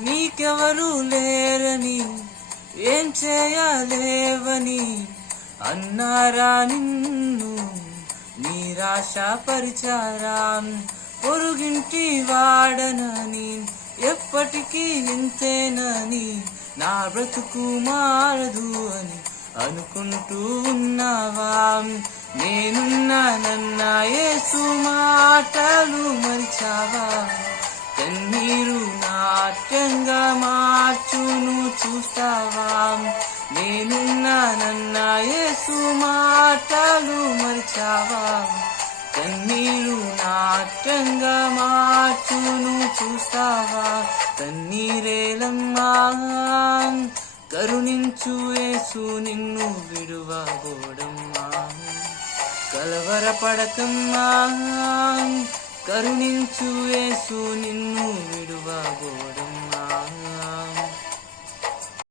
నీకెవరు లేరని ఏం చేయలేవని అన్నారా నిన్ను నిరాశపరిచారా? పొరుగింటి వాడనని ఎప్పటికీ ఇంతేనని నా బ్రతుకు మారదు అని అనుకుంటూ ఉన్నావా? నేనున్నానన్న యేసు మాటలు మరిచావా? కన్నీరు నాట్యంగా మార్చును చూస్తావా? నేనున్నానన్న యేసు మాటలు మరిచావా? కన్నీరు నాట్యంగా మార్చును చూస్తావా? కన్నీరేలమ్మా కరుణించు యేసు నిన్ను విడువబోడమ్మా. కలవరపడకమ్మా కరుణించు యేసు నిన్ను